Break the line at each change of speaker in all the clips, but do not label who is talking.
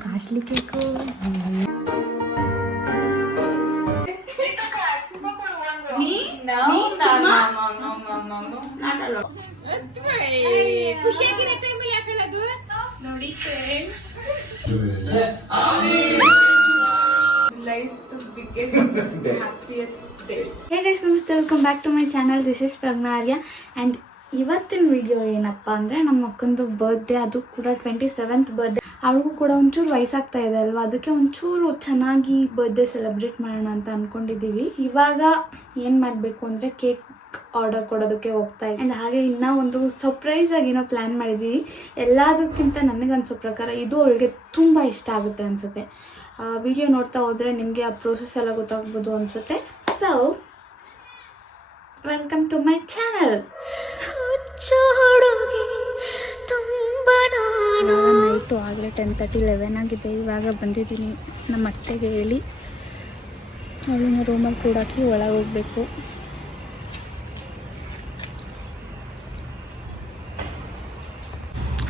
Costly cake
ಖುಷಿಯಾಗಿರೋ ಟೈಮಲ್ಲಿ ಯಾಕೆ ಹೇಳೋದು ನೋಡಿ life biggest happiest day
hey guys ನಮಸ್ತೆ welcome back to my channel this is Pragnya Arya and ಇವತ್ತಿನ ವಿಡಿಯೋ ಏನಪ್ಪ ಅಂದರೆ ನಮ್ಮ ಅಕ್ಕಂದು ಬರ್ತ್ಡೇ ಅದು ಕೂಡ ಟ್ವೆಂಟಿ ಸೆವೆಂತ್ ಬರ್ತ್ಡೇ ಅವಳಿಗೂ ಕೂಡ ಒಂಚೂರು ವಯಸ್ಸಾಗ್ತಾ ಇದೆ ಅಲ್ವಾ? ಅದಕ್ಕೆ ಒಂಚೂರು ಚೆನ್ನಾಗಿ ಬರ್ತ್ಡೇ ಸೆಲೆಬ್ರೇಟ್ ಮಾಡೋಣ ಅಂತ ಅಂದ್ಕೊಂಡಿದ್ದೀವಿ ಇವಾಗ ಏನು ಮಾಡಬೇಕು ಅಂದರೆ ಕೇಕ್ ಆರ್ಡರ್ ಕೊಡೋದಕ್ಕೆ ಹೋಗ್ತಾ ಇದೆ. ಆ್ಯಂಡ್ ಹಾಗೆ ಇನ್ನೂ ಒಂದು ಸರ್ಪ್ರೈಸ್ ಆಗಿ ಏನೋ ಪ್ಲ್ಯಾನ್ ಮಾಡಿದ್ದೀವಿ. ಎಲ್ಲದಕ್ಕಿಂತ ನನಗನ್ಸೋ ಪ್ರಕಾರ ಇದು ಅವಳಿಗೆ ತುಂಬ ಇಷ್ಟ ಆಗುತ್ತೆ ಅನಿಸುತ್ತೆ. ವಿಡಿಯೋ ನೋಡ್ತಾ ಹೋದರೆ ನಿಮಗೆ ಆ ಪ್ರೋಸೆಸ್ ಎಲ್ಲ ಗೊತ್ತಾಗ್ಬೋದು ಅನಿಸುತ್ತೆ. So welcome to my channel night ಆಗಲೇ ಟೆನ್ ತರ್ಟಿ ಲೆವೆನ್ ಆಗಿದೆ. ಇವಾಗ ಬಂದಿದ್ದೀನಿ. ನಮ್ಮ ಅತ್ತೆಗೆ ಹೇಳಿ. ಅವಳನ್ನ ರೂಮಲ್ಲಿ ಕೂಡಾಕಿ ಒಳಗೆ ಹೋಗಬೇಕು.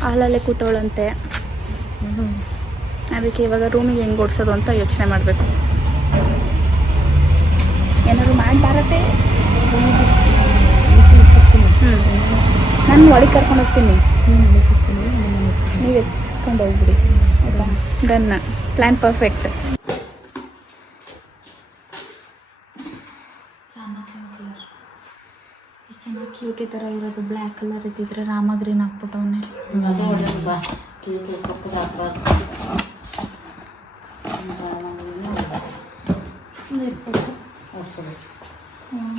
ಹಾಲಲ್ಲೇ ಕೂತವಳಂತೆ. ಅದಕ್ಕೆ ಇವಾಗ ರೂಮಿಗೆ ಹೆಂಗೆ ಓಡಿಸೋದು ಅಂತ ಯೋಚನೆ ಮಾಡಬೇಕು. ಏನಾದ್ರು ಮಾಡಬಾರತ್ತೆ? ನಾನು ಒಳಗೆ ಕರ್ಕೊಂಡು ಹೋಗ್ತೀನಿ. ನೀವು ಎತ್ಕೊಂಡು ಹೋಗ್ಬಿಡಿ. Done plan perfect. ಚೆನ್ನಾಗಿ ಕ್ಯೂಟಿ ಥರ ಇರೋದು ಬ್ಲ್ಯಾಕ್ ಕಲರ್ ಇದ್ದಿದ್ರೆ ರಾಮ ಗ್ರೀನ್ ಹಾಕ್ಬಿಟ್ಟವನ್ನೇ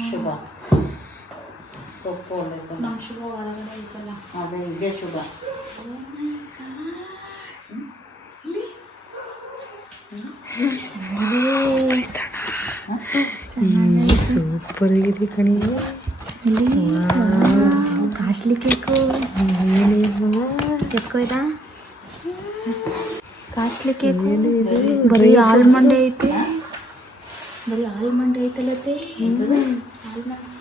ಶುಭ ಕೊಪ್ಪು ಒಳ್ಳೆ
ನಮ್ಮ ಶುಭ ಒಳಗಡೆ ಇದೆಲ್ಲ
ಅದೇ ಇದೇ ಶುಭ
ಸೂಪರ್ ಆಗಿದೆ ಕಣಿ
ಕಾಸ್ಟ್ಲಿ ಕೇಕು ಕೇಕು ಇದಾ ಕಾಸ್ಟ್ಲಿ ಕೇಕು ಬರೀ ಆಲ್ಮಂಡೆ ಐತೆ ಬರೀ ಆಲ್ಮಂಡೆ ಐತಲ್ಲತ್ತೆ ಆಲ್ಮಂಡ್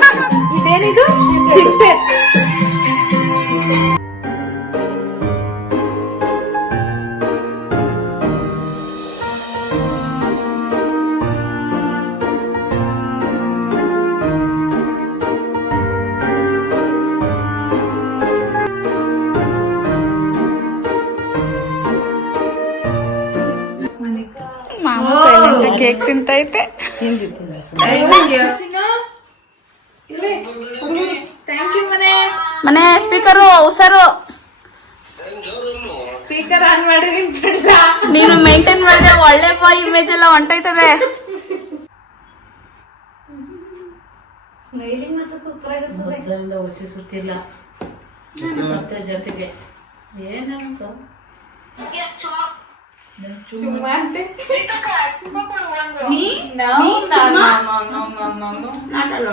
ಇದೇನಿದು ಸಿಪ್ಪೆ ಮಾವ ಕೇಕ್ ತಿಂತೈತೆ ಮನೆ. ಸ್ಪೀಕರು ಹುಷಾರು
ಸ್ಪೀಕರ್ ಆನ್ ಮಾಡಿ
ನೀನು ಮೇಂಟೈನ್ ಮಾಡಿದ್ರೆ ಒಳ್ಳೆ ಬಾಯ್ ಇಮೇಜ್ ಎಲ್ಲ ಹೊಂಟೈತದೆ
ವಸಿಸುತ್ತಿಲ್ಲ ಮತ್ತೆ ಜೊತೆಗೆ. ಏನಂತ
ಚುಮ್ಮ ಅಂತೆ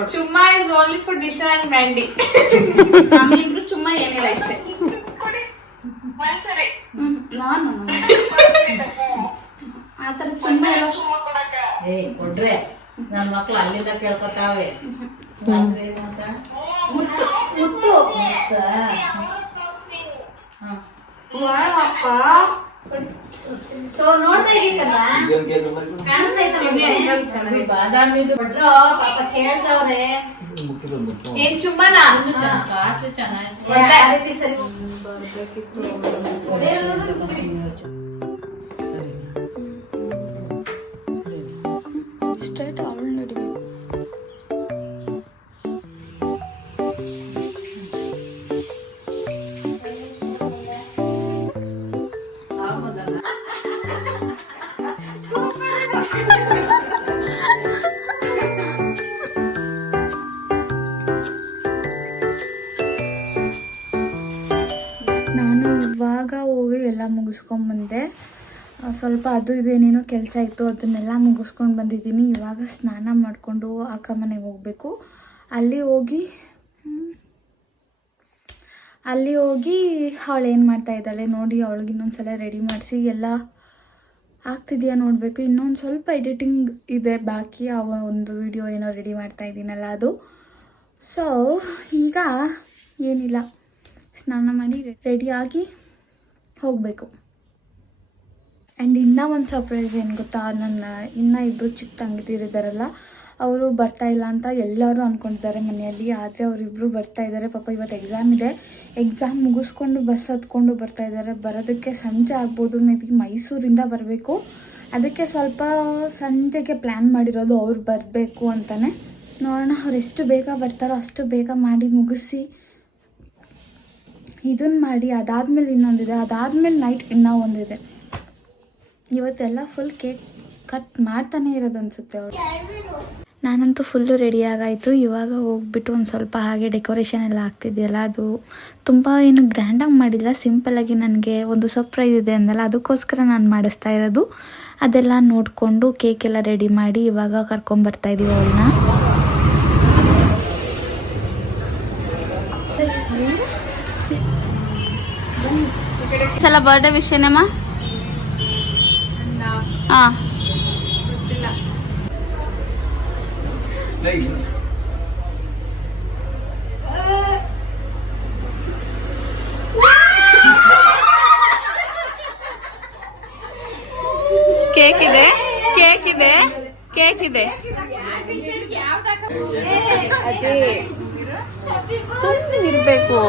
Chumma is only for Disha and Mandy
ನಮ್ಮಿಬ್ರು ಚುಮ್ಮ ಏನಿಲ್ಲ ಇಷ್ಟೇ ಹ್ಮ್, ನಾನು ಆ ಥರ ಚುಮ್ಮ ಎಲ್ಲ
ಏ ಕೊಡ್ರೆ ನನ್ನ ಮಕ್ಳು ಅಲ್ಲಿಂದ ಕೇಳ್ಕೊತಾವೆ?
ಮುತ್ತು ಮುತ್ತು
ಮುತ್ತ? ಹ.
ಸೊ ನೋಡ್ತಾ ಇದೀಕಲ್ಲ ಕಾಣಿಸ್ತಾ
ಅದು ಬಾದಾಮಿದು
ಬಿಟ್ರು ಪಾಪ ಕೇಳ್ತಾವ್ರೆ.
ಏನ್ ಚುಮ್ಮನಾ?
ಕಾಸು ಚೆನ್ನಾಗಿ
ಆ ರೀತಿ ಸರಿ. ಸ್ವಲ್ಪ ಅದು ಇದೇನೇನೋ ಕೆಲಸ ಇತ್ತು ಅದನ್ನೆಲ್ಲ ಮುಗಿಸ್ಕೊಂಡು ಬಂದಿದ್ದೀನಿ. ಇವಾಗ ಸ್ನಾನ ಮಾಡಿಕೊಂಡು ಅಕ್ಕ ಮನೆಗೆ ಹೋಗಬೇಕು. ಅಲ್ಲಿ ಹೋಗಿ ಅಲ್ಲಿ ಹೋಗಿ ಅವಳು ಏನು ಮಾಡ್ತಾ ಇದ್ದಾಳೆ ನೋಡಿ, ಅವಳಿಗೆ ಇನ್ನೊಂದ್ಸಲ ರೆಡಿ ಮಾಡಿಸಿ. ಎಲ್ಲ ಆಗ್ತಿದೆಯಾ ನೋಡಬೇಕು. ಇನ್ನೊಂದು ಸ್ವಲ್ಪ ಎಡಿಟಿಂಗ್ ಇದೆ ಬಾಕಿ. ಅವ ಒಂದು ವಿಡಿಯೋ ಏನೋ ರೆಡಿ ಮಾಡ್ತಾ ಇದ್ದೀನಲ್ಲ ಅದು. ಸೊ ಈಗ ಏನಿಲ್ಲ. ಸ್ನಾನ ಮಾಡಿ ರೆಡಿಯಾಗಿ ಹೋಗಬೇಕು. ಆ್ಯಂಡ್ ಇನ್ನೂ ಒಂದು ಸರ್ಪ್ರೈಸ್ ಏನು ಗೊತ್ತಾ? ನನ್ನ ಇನ್ನೂ ಇಬ್ಬರು ಚಿಕ್ಕ ತಂಗಿದಿರಿದ್ದಾರಲ್ಲ ಅವರು ಬರ್ತಾ ಇಲ್ಲ ಅಂತ ಎಲ್ಲರೂ ಅಂದ್ಕೊಂಡಿದ್ದಾರೆ ಮನೆಯಲ್ಲಿ. ಆದರೆ ಅವರಿಬ್ಬರು ಬರ್ತಾ ಇದ್ದಾರೆ. ಪಾಪ ಇವತ್ತು ಎಕ್ಸಾಮ್ ಇದೆ. ಎಕ್ಸಾಮ್ ಮುಗಿಸ್ಕೊಂಡು ಬಸ್ ಹತ್ಕೊಂಡು ಬರ್ತಾ ಇದ್ದಾರೆ. ಬರೋದಕ್ಕೆ ಸಂಜೆ ಆಗ್ಬೋದು ಮೇ ಬಿ ಮೈಸೂರಿಂದ ಬರಬೇಕು. ಅದಕ್ಕೆ ಸ್ವಲ್ಪ ಸಂಜೆಗೆ ಪ್ಲ್ಯಾನ್ ಮಾಡಿರೋದು ಅವ್ರು ಬರಬೇಕು ಅಂತಲೇ ನೋಡೋಣ ಅವ್ರು ಎಷ್ಟು ಬೇಗ ಬರ್ತಾರೋ ಅಷ್ಟು ಬೇಗ ಮಾಡಿ ಮುಗಿಸಿ. ಇದನ್ನು ಮಾಡಿ, ಅದಾದಮೇಲೆ ಇನ್ನೊಂದಿದೆ. ಅದಾದಮೇಲೆ ನೈಟ್ ಇನ್ನೂ ಒಂದಿದೆ. ಇವತ್ತೆಲ್ಲ ಫುಲ್ ಕೇಕ್ ಕಟ್ ಮಾಡ್ತಾನೆ ಇರೋದು ಅನ್ಸುತ್ತೆ ಅವಳು ನಾನಂತೂ ಫುಲ್ಲು ರೆಡಿ ಆಗಾಯಿತು ಇವಾಗ ಹೋಗ್ಬಿಟ್ಟು ಒಂದು ಸ್ವಲ್ಪ ಹಾಗೆ ಡೆಕೋರೇಷನ್ ಎಲ್ಲ ಆಗ್ತಿದೆಯಲ್ಲ ಅದು ತುಂಬ ಏನು ಗ್ರ್ಯಾಂಡಾಗಿ ಮಾಡಿಲ್ಲ ಸಿಂಪಲಾಗಿ ನನಗೆ ಒಂದು ಸರ್ಪ್ರೈಸ್ ಇದೆ ಅಂದಲ್ಲ ಅದಕ್ಕೋಸ್ಕರ ನಾನು ಮಾಡಿಸ್ತಾ ಇರೋದು ಅದೆಲ್ಲ ನೋಡಿಕೊಂಡು ಕೇಕ್ ಎಲ್ಲ ರೆಡಿ ಮಾಡಿ ಇವಾಗ ಕರ್ಕೊಂಬರ್ತಾ ಇದ್ದೀವಿ ಅವಳನ್ನ
ಸಲ ಬರ್ಡೇ ವಿಷಯನೇಮ್ಮ ಹಾಂ. ಕೇಕ್ ಇದೆ ಕೇಕ್ ಇದೆ ಕೇಕ್ ಇದೆ. ಅದೇ ಸುಮ್ಮನೆ ಇರಬೇಕು.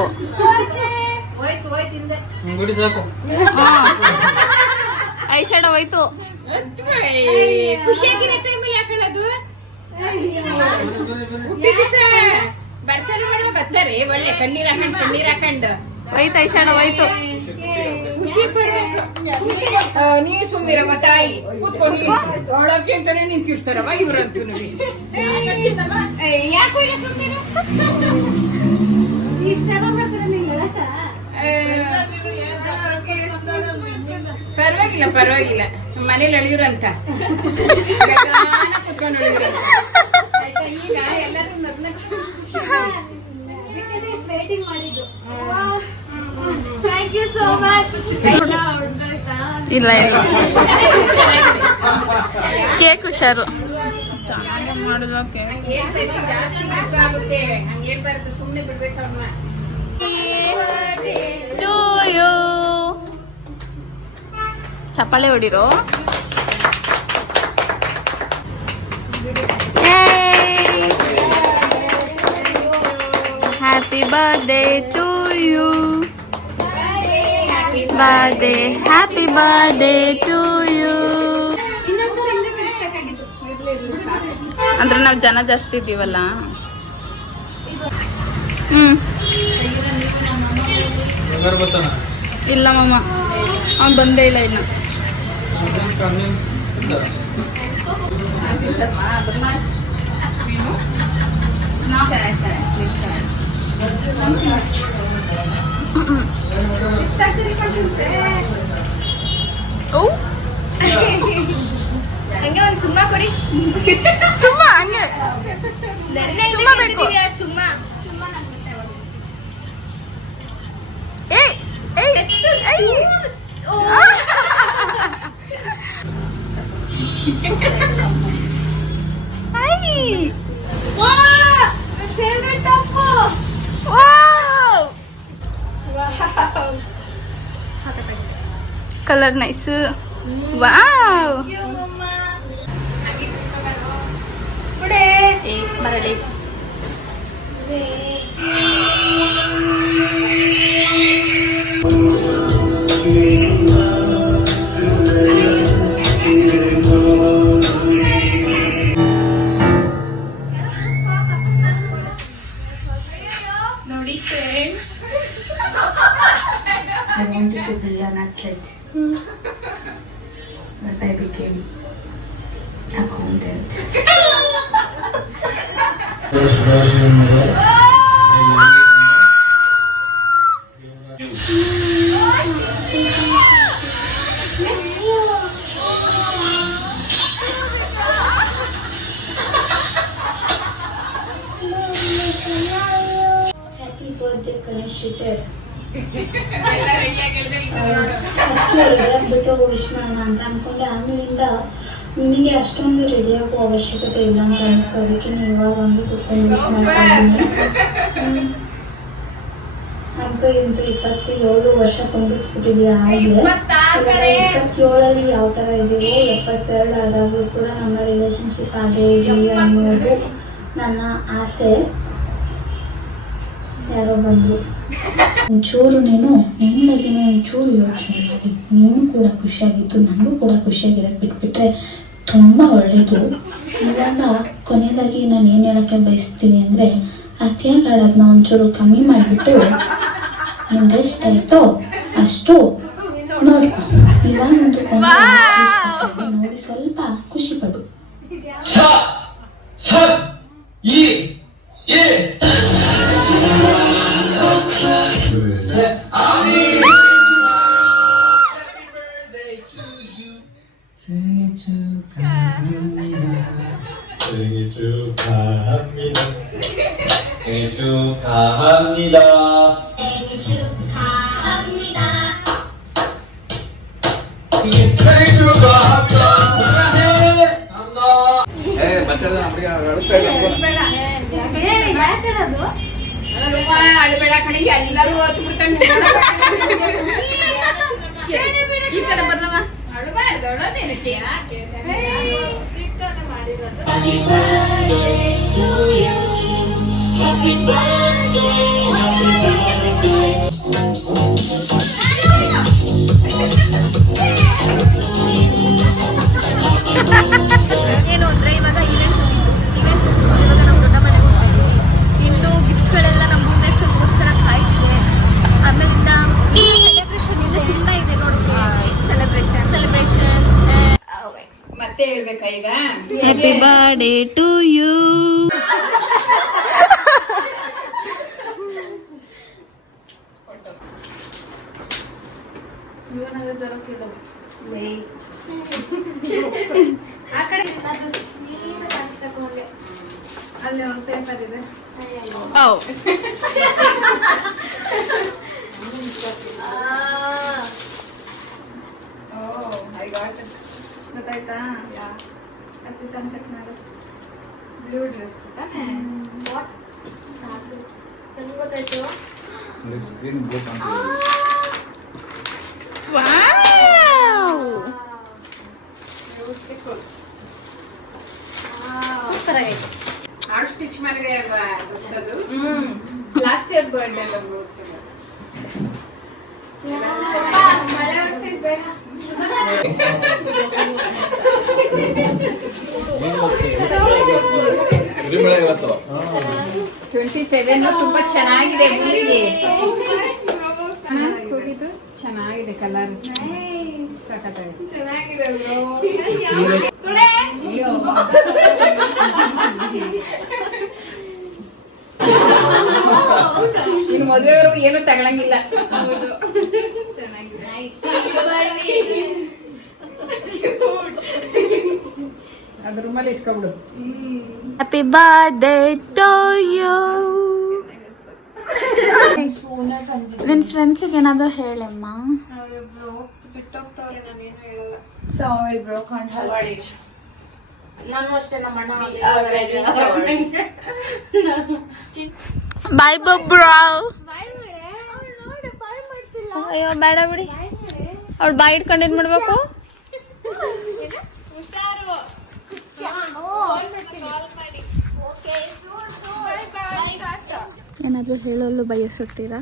ಐ ಶಾಡೋ ಹೋಯ್ತು.
ಖುಷಿಯಾಗಿರೋ ಟೈಮಲ್ಲಿ ಯಾಕಳದು ಹುಟ್ಟಿದ ದಿವಸ ಬರ್ತಾರೆ ಮಾಡ ಬರ್ತಾರೆ. ಒಳ್ಳೆ ಕಣ್ಣೀರ್ ಹಾಕೊಂಡ್ ಕಣ್ಣೀರ್ ಹಾಕೊಂಡ್.
ಹೋಯ್ತು ಐ ಹೋಯ್ತು.
ಖುಷಿ ನೀ ಸುಮ್ಮಿರವ ತಾಯಿ. ಕೂತ್ಕೊಂಡು ಒಳಗೆ ಅಂತಾನೆ ನಿಂತಿರ್ತಾರವ ಇವ್ರಂತೂ ಯಾಕೋ ಇಲ್ಲ ಸುಮ್ಮಿರ ಪರವಾಗಿಲ್ಲ ಪರವಾಗಿಲ್ಲ. ಮನೇಲಿ ಅಳಿಯುರಂತ. ಕುತ್ಕೊಂಡು ಅಳಿಯುರಂತ ಆಯ್ತಾ ಈಗ ಎಲ್ಲರೂ ಖುಷ್
ಥ್ಯಾಂಕ್ ಯು ಸೋ ಮಚ್ ಇಲ್ಲ ಇಲ್ಲ. ಕೇಕ್ ಹುಷಾರು.
ಜಾಸ್ತಿ ದುಃಖ ಆಗುತ್ತೆ. ಹಂಗೇನ್ ಸುಮ್ನೆ ಬಿಡ್ಬೇಕು ಅವ್ರನ್ನ
ಚಪ್ಪಾಳೆ ಹೊಡಿರೋ. Happy birthday to you birthday happy birthday to you ಅಂದ್ರೆ ನಾವು ಜನ ಜಾಸ್ತಿ ಇದೀವಲ್ಲ ಹ್ಮ್. ಇಲ್ಲ ಮಾಮ ಅವ್ನು ಬಂದೇ ಇಲ್ಲ ಇನ್ನು.
ಕಣ್ಣಿನ
ಓ
ಹಂಗೆ ಒಂದ್ ಸುಮ್ಮ ಕೊಡಿ
ಸುಮ್ಮ ಹಂಗೆ ಸುಮ್ಮ ಬೇಕು
ಸುಮ್ಮ
ಏ Hai. Wah. Wow.
Wow. Color nice. Wow. Thank you, Mama. Eh, mari. content.
Happy birthday, Kalashiter. First ಎಲ್ಲರೂ ಬಿಟ್ಟು ವಿಶ್ ಅಂತ ಅನ್ಕೊಂಡೆ ಆಮೇಲಿಂದ ನಿನಗೆ ಅಷ್ಟೊಂದು ರೆಡಿ ಆಗೋ ಅವಶ್ಯಕತೆ ಇಲ್ಲ ಅಂತ ಅನಿಸ್ತು. ಅದಕ್ಕೆ ನೀವು ಇವಾಗ ಒಂದು ಕುತ್ಕೊಂಡು ಯೂಸ್ ಮಾಡ್ಕೊಂಡಿದ್ದೀನಿ ಅಂತೂ ಇಂತೂ ಇಪ್ಪತ್ತೇಳು ವರ್ಷ ತುಂಬಿಸ್ಬಿಟ್ಟಿದ್ಯಾ ಆಗಿದೆ ಇವಾಗ ಇಪ್ಪತ್ತೇಳಲ್ಲಿ ಯಾವ ತರ ಇದೆಯೋ ಎಪ್ಪತ್ತೆರಡು ಆದಾಗಲೂ ಕೂಡ ನಮ್ಮ ರಿಲೇಶನ್ಶಿಪ್ ಆಗೇ ಇರಲಿ ಅನ್ನೋದು ನನ್ನ ಆಸೆ. ಯಾರೋ ಬಂದ್ರು. ಒಂಚೂರು ನೀನು ನಿನ್ನ ಬಗ್ಗೆ ಒಂಚೂರು ಯೋಚನೆ ಮಾಡಿ. ನೀನು ಕೂಡ ಖುಷಿಯಾಗಿತ್ತು ನನಗೂ ಕೂಡ ಖುಷಿಯಾಗಿರಕ್ಕೆ ಬಿಟ್ಬಿಟ್ರೆ ತುಂಬ ಒಳ್ಳೇದು. ಇವಾಗ ಕೊನೆಯದಾಗಿ ನಾನು ಏನು ಹೇಳೋಕ್ಕೆ ಬಯಸ್ತೀನಿ ಅಂದರೆ ಅತಿಯಾಗಾಡೋದನ್ನ ಒಂಚೂರು ಕಮ್ಮಿ ಮಾಡಿಬಿಟ್ಟು ನಿಂದ ಎಷ್ಟಾಯ್ತೋ ಅಷ್ಟು ನೋಡ್ಕೊ. ಇವಾಗ ಒಂದು ಕೊನೆ ನೋಡಿ ಸ್ವಲ್ಪ ಖುಷಿ ಪಡು.
이, 일.
생일 축하합니다.
생일 축하합니다. 생일 축하합니다. 생일 축하합니다. 사랑해. 감사합니다.
ಅಳಬೇಡ ಕಣೆ ಎಲ್ಲರೂ ಹೊತ್ತು ಬಿಡ್ತಾನೆ. ಈ ಕಡೆ ಬರ್ಲವ ನಿನಗೆ. ಯಾಕೆ?
ಏನು
ಮತ್ತೆ ಹೇಳ್ಬೇಕಾ ಈಗ
ಹ್ಯಾಪಿ ಬರ್ಡೇ ಟು ಯು
కట్టుకుంటున్నారు బ్లూ డ్రెస్ కానీ తెలుగు స్క్రీన్ బ్లూ కంటే
ಟ್ವೆಂಟಿ ಸೆವೆನ್ ತುಂಬಾ ಚೆನ್ನಾಗಿದೆ ಹುಡುಗಿ ಹೋಗಿದ್ದು ಚೆನ್ನಾಗಿದೆ ಕಲರ್
ಚೆನ್ನಾಗಿದೆ.
ಇನ್ನು ಮದುವೆಯವರು ಏನು ತಗೊಳಂಗಿಲ್ಲ. ಅದ್ರ ರೂಮಲ್ಲಿ ಇಟ್ಕೊಬಿಡು
ಹ್ಯಾಪಿ ಬರ್ತ್ಡೇ ಟು ಯು ನಿನ್ನ ಫ್ರೆಂಡ್ಸಿಗೆ ಏನಾದರೂ ಹೇಳಮ್ಮ.
Bro, can't help. It.
ನಾನು ಅಷ್ಟೇ ನಮ್ಮ ಅಣ್ಣ ಬಾಯ್ ಬೊಬ್ರಾ ಅಯ್ಯೋ ಬೇಡ ಬಿಡಿ. ಅವ್ಳು ಬಾಯ್ ಇಟ್ಕೊಂಡು ಏನ್ ಮಾಡ್ಬೇಕು? ಏನಾದರೂ ಹೇಳಲು ಬಯಸುತ್ತೀರಾ?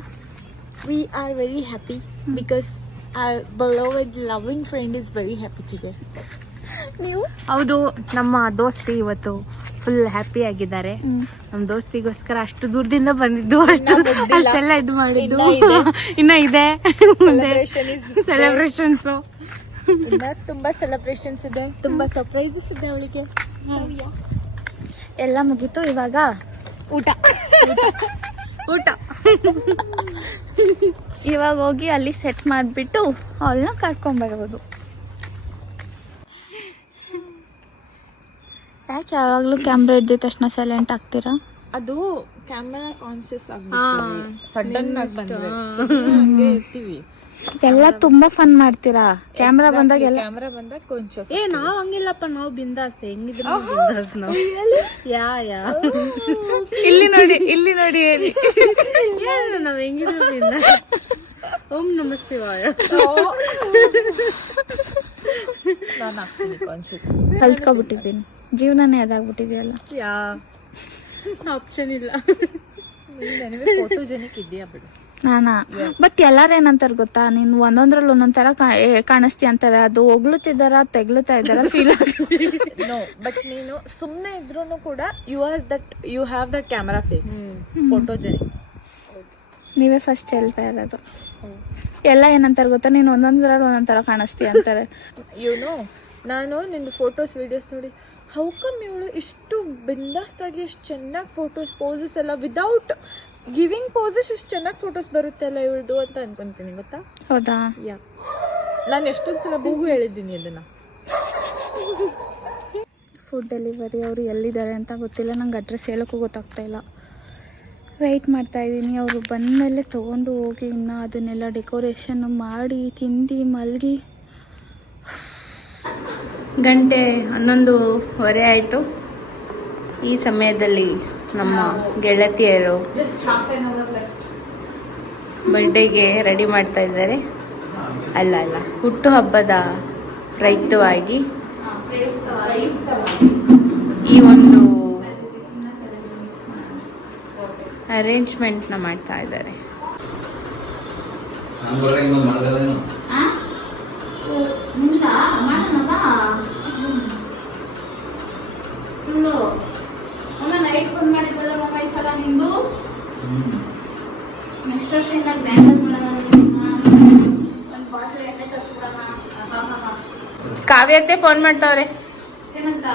We are very happy because our beloved loving friend is very happy today.
ನೀವು?
ಹೌದು ನಮ್ಮ ದೋಸ್ತಿ ಇವತ್ತು ಫುಲ್ ಹ್ಯಾಪಿ ಆಗಿದ್ದಾರೆ. ನಮ್ಮ ದೋಸ್ತಿಗೋಸ್ಕರ ಅಷ್ಟು ದೂರದಿಂದ ಬಂದಿದ್ದು ಅಷ್ಟು ಅಷ್ಟೆಲ್ಲ ಇದು ಮಾಡಿದ್ದು. ಇನ್ನ ಇದೆ. ಮುಂದೆ
Celebration is
ಸೆಲೆಬ್ರೇಷನ್ಸ್
ತುಂಬಾ ಸೆಲೆಬ್ರೇಷನ್ಸ್ ಇದೆ ತುಂಬಾ ಸರ್ಪ್ರೈಸಸ್ ಇದೆ ಅವಳಿಗೆ.
ಎಲ್ಲ ಮುಗೀತು ಇವಾಗ
ಊಟ.
ಊಟ. ಇವಾಗ ಹೋಗಿ ಅಲ್ಲಿ ಸೆಟ್ ಮಾಡಿಬಿಟ್ಟು ಅವಳನ್ನ ಕರ್ಕೊಂಡ್ಬರ್ಬೋದು ಯಾಕೆ ಯಾವಾಗಲೂ ಕ್ಯಾಮ್ರಾ ಹಿಡ್ದಿದ ತಕ್ಷಣ ಸೈಲೆಂಟ್ ಆಗ್ತೀರಾ?
ಅದು ಕ್ಯಾಮೆರಾ ಕಾನ್ಸಿಯಸ್ ಸಡನ್ ಆಗಿ ಇರ್ತೀವಿ.
ಎಲ್ಲ ತುಂಬಾ ಫನ್ ಮಾಡ್ತೀರಾ? ಕ್ಯಾಮ್ರಾ ಬಂದಾಗ ಎಲ್ಲ
ಕ್ಯಾಮೆರಾ ಬಂದಾಗ ಕೊಂಚ
ಏ ನಾವ್ ಹಂಗಿಲ್ಲಪ್ಪ ನಾವು ಬಿಂದಾಸ್ ಹೆಂಗಿದ್ರು ಬಿಂದಾಸ್ ನಾವು. ಯಾ ಯಾ.
ಇಲ್ಲಿ ನೋಡಿ ಇಲ್ಲಿ ನೋಡಿ ಹೇಳಿ.
ಏನು ನಾವ್ ಹೆಂಗಿದ್ರು ಬಿಂದಾಸ್. ಓಂ ನಮ ಶಿವಾಯ.
ಕಲ್ತ್ಕೊಬಿಟ್ಟಿದ್ದೀನಿ. ಜೀವನನೇ ಅದಾಗ್ಬಿಟ್ಟಿದೆಯಲ್ಲ.
ಯಾ. ಆಪ್ಷನ್ ಇಲ್ಲ.
ಫೋಟೋಜೆನಿಕ್ ಇದೆಯಾ ಬಿಡು.
ನಾನಾ? ಬಟ್ ಎಲ್ಲಾರು ಏನಂತಾರ ಗೊತ್ತಾ? ನೀನ್ ಒಂದೊಂದ್ರಲ್ಲಿ ಒಂದೊಂದ್ ತರ ಕಾಣಿಸ್ತಿ ಅಂತಾರೆ. ಅದು ಹೋಗ್ಲುತ್ತಿದ್ದಾರ ತೆಗ್ಲುತ್ತಾ ಇದಾರ ಫೀಲ್
ನೋ ಬಟ್ ನೀನು ಸುಮ್ನೆ ಇದ್ರು ಕೂಡ you are that you have that camera face photogenic
ನೀವೇ ಫಸ್ಟ್ ಹೇಳ್ತಾ ಇರೋದು. ಎಲ್ಲ ಏನಂತಾರ ಗೊತ್ತಾ? ನೀನು ಒಂದೊಂದ್ರಲ್ಲಿ ಒಂದೊಂದ್ ತರ ಕಾಣಿಸ್ತಿ ಅಂತಾರೆ.
ಇವನು ನಾನು ನಿಂದು ಫೋಟೋಸ್ ವಿಡಿಯೋಸ್ ನೋಡಿ ಹೌ ಕಮ್ ಇವಳು ಇಷ್ಟು ಬಿಂದಾಸ್ತಾಗಿ ಎಷ್ಟು ಚೆನ್ನಾಗಿ ಫೋಟೋಸ್ ಪೋಸಸ್ ಎಲ್ಲ ವಿದೌಟ್ ಗಿವಿಂಗ್ ಪೋಸಸ್ ಇಷ್ಟು ಚೆನ್ನಾಗಿ ಫೋಟೋಸ್ ಬರುತ್ತೆ ಅಲ್ಲ ಇವ್ರದ್ದು ಅಂತ ಅನ್ಕೊಂತೀನಿ ಗೊತ್ತಾ?
ಹೌದಾ?
ಯಾ ನಾನು ಎಷ್ಟೊಂದು ಸಲ ಬೂಗು ಹೇಳಿದ್ದೀನಿ ಅದನ್ನ.
ಫುಡ್ ಡೆಲಿವರಿ ಅವರು ಎಲ್ಲಿದ್ದಾರೆ ಅಂತ ಗೊತ್ತಿಲ್ಲ ನಂಗೆ ಅಡ್ರೆಸ್ ಹೇಳೋಕ್ಕೂ ಗೊತ್ತಾಗ್ತಾ ಇಲ್ಲ. ವೆಯ್ಟ್ ಮಾಡ್ತಾ ಇದ್ದೀನಿ ಅವರು ಬಂದ ಮೇಲೆ ತೊಗೊಂಡು ಹೋಗಿ ಇನ್ನು ಅದನ್ನೆಲ್ಲ ಡೆಕೋರೇಷನ್ ಮಾಡಿ ತಿಂದು ಮಲಗಿ.
ಗಂಟೆ ಹನ್ನೊಂದುವರೆ ಆಯಿತು. ಈ ಸಮಯದಲ್ಲಿ ನಮ್ಮ ಗೆಳತಿಯರು ಬರ್ಡೇಗೆ ರೆಡಿ ಮಾಡ್ತಾ ಇದ್ದಾರೆ. ಅಲ್ಲ ಅಲ್ಲ. ಹುಟ್ಟುಹಬ್ಬದ ಪ್ರಯುಕ್ತವಾಗಿ ಈ ಒಂದು ಅರೇಂಜ್ಮೆಂಟ್ನ ಮಾಡ್ತಾ ಇದ್ದಾರೆ.
ನೈಟ್ ಬಂದ್ ಮಾಡಿದ್ವಲ್ಲ ಮಮ್ಮ ಈ ಸಲ ನಿಂದು? ನೆಕ್ಸ್ಟ್ ವರ್ಷದಿಂದ ಗ್ರ್ಯಾಂಡ್ ಮಾಡೋಣ ಒಂದು ಬಾಟಲ್ ಎಣ್ಣೆ ತರಿಸ್ಬಿಡೋಣ?
ಕಾವ್ಯತೆ ಫೋನ್ ಮಾಡ್ತಾವ್ರೆ.
ಏನಂತ?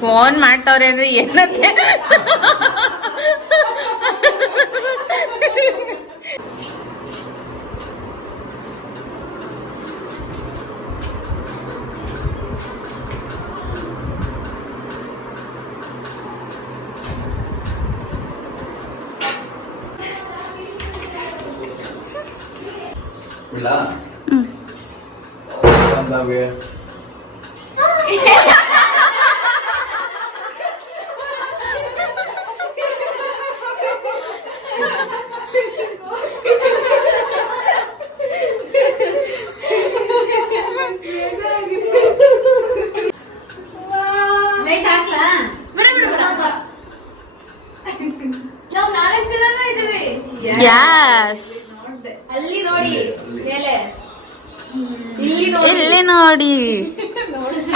ಫೋನ್ ಮಾಡ್ತಾವ್ರೆ ಅಂದ್ರೆ ಏನಂತೆ?
ಇಲ್ಲ ಅಂದಾಗೆ
ವೇಟ್ ಹಾಕ್ಲಾ ಬಿಡ ಬಿಡ ಬಿಡ ನಾವು ನಾಲ್ಕು ಜನನೂ ಇದೀವಿ
ಯಾಸ್
ಅಲ್ಲಿ ನೋಡಿ ಮೇಲೆ ಇಲ್ಲಿ ನೋಡಿ.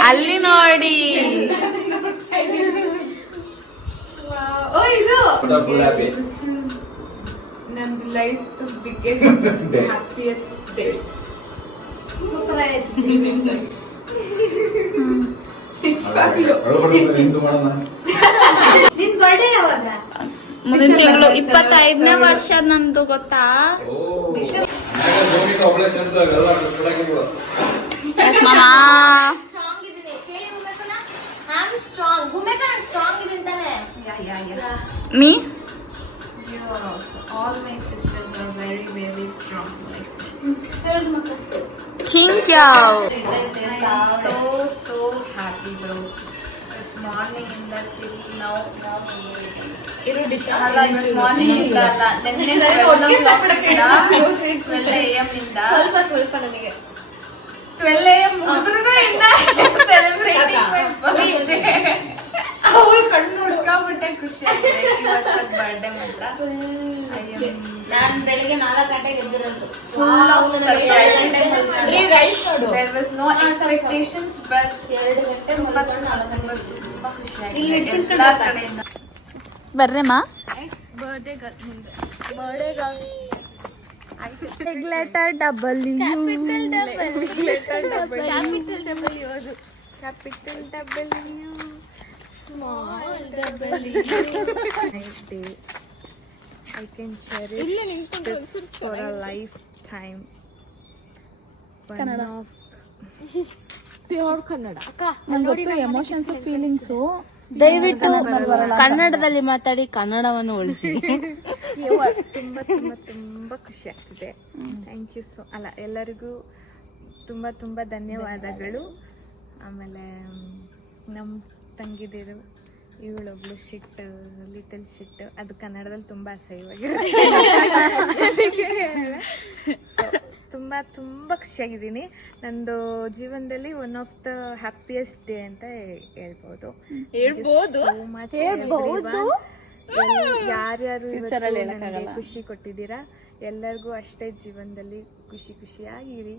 ಅಲ್ಲಿ ನೋಡಿ.
ಓ ಇದು. ನಂದು life biggest
day
happiest day super ಆಯ್ತು.
ನಿಂದು ಮಾಡೋಣ?
ನಿನ್ ಬರ್ಡೇ ಯಾವಾಗ?
ಮುಂದಿನ ತಿಂಗಳು ಇಪ್ಪತ್ತೈದನೇ ವರ್ಷ ನಂದು ಗೊತ್ತಾ? ಮಾಮ.
ಸ್ಟ್ರಾಂಗ್ ಇದೀನಿ. ಕೇಳಿ ಭೂಮಿಕನ ಐ ಆಮ್ ಸ್ಟ್ರಾಂಗ್ ನಾನು ಸ್ಟ್ರಾಂಗ್ ಇದೀನಿ ತಾನೆ.
Me?
All my sisters are very very strong
ಎರಡು ಮಕ್ಕಳು
ಥಿಂಕ್ ಯಾವ
so so happy bro. Morning ಇಂದ ಟಿಲ್ ನೌ
ಇರೋ ಡಿಶ್.
ಮಾರ್ನಿಂಗ್ ಅಲ್ಲ. ನೆನ್ನೆ ಟ್ವೆಲ್ am ಇಂದ. ಸ್ವಲ್ಪ ಸ್ವಲ್ಪ ನನಗೆ. ಟ್ವೆಲ್ ಬರ್ಡೇ ಅವಳು ಕಣ್ಣು ಖುಷಿ ವರ್ಷದ ಬರ್ಡೇ ಮಾತ್ರ.
ನಾನ್ ಬೆಳಿಗ್ಗೆ ನಾಲ್ಕು ಗಂಟೆಗೆ ಎದ್ದಿರೋದು.
Full of there was no expectations but
ಎರಡು ಗಂಟೆ ನಾಲ್ಕು ಗಂಟೆ
ತುಂಬಾ ಖುಷಿ
ಬರ್ರೆಮ್ಮ ಲೆಟರ್ ಡಬಲ್
ಕ್ಯಾಪಿಟಲ್ ಡಬಲ್ ಅದು
capital
double small
double I can cherish this for a lifetime
Kannada
pure Kannada
ನಂಗೆ ಗೊತ್ತು ಎಮೋಷನ್ಸ್ ಫೀಲಿಂಗ್ಸು
ದಯವಿಟ್ಟು ಕನ್ನಡದಲ್ಲಿ ಮಾತಾಡಿ ಕನ್ನಡವನ್ನು ಉಳಿಸಿ.
ತುಂಬಾ ತುಂಬಾ ತುಂಬಾ ಖುಷಿ ಆಗ್ತಿದೆ. ಥ್ಯಾಂಕ್ ಯು ಸೊ ಅಲ್ಲ ಎಲ್ಲರಿಗೂ ತುಂಬಾ ತುಂಬಾ ಧನ್ಯವಾದಗಳು. ಆಮೇಲೆ ನಮ್ಮ ತಂಗಿದಿರು ಇವಳೊಬ್ಳು ಶಿಟ್ ಲಿಟಲ್ ಶಿಟ್ ಅದು ಕನ್ನಡದಲ್ಲಿ ತುಂಬಾ ಅಸಹ್ಯವಾಗಿರುತ್ತೆ. ತುಂಬ ತುಂಬ ಖುಷಿಯಾಗಿದ್ದೀನಿ. ನಂದು ಜೀವನದಲ್ಲಿ one of the happiest day ಅಂತ ಹೇಳ್ಬೋದು. ಯಾರ್ಯಾರು ಖುಷಿ ಕೊಟ್ಟಿದ್ದೀರಾ? ಎಲ್ಲರಿಗೂ ಅಷ್ಟೇ ಜೀವನದಲ್ಲಿ ಖುಷಿ ಖುಷಿಯಾಗಿರಿ.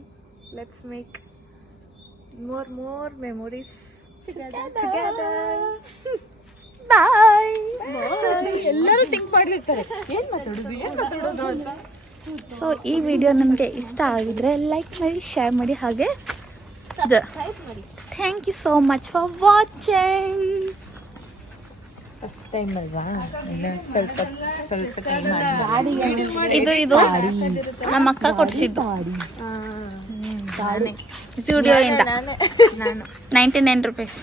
Let's make more more memories ಎಲ್ಲರೂ ಥಿಂಕ್ ಮಾಡಿರ್ತಾರೆ ಏನ್ ಮಾತಾಡೋದು? ಏನ್ ಮಾತಾಡೋದು ಅಂತ?
ಸೊ ಈ ವಿಡಿಯೋ ನಿಮಗೆ ಇಷ್ಟ ಆಗಿದ್ರೆ ಲೈಕ್ ಮಾಡಿ ಶೇರ್ ಮಾಡಿ ಹಾಗೆ thank you so much for watching
time ಅಲ್ವಾ? ಇನ್ನು ಸ್ವಲ್ಪ ಸ್ವಲ್ಪ ಟೈಮ್
ಇದು ಇದು ನಮ್ಮ ಅಕ್ಕ ಕೊಡಿಸಿದ್ದು. ಸ್ಟುಡಿಯೋ ಇಂದ. Ninety nine. ರುಪೀಸ್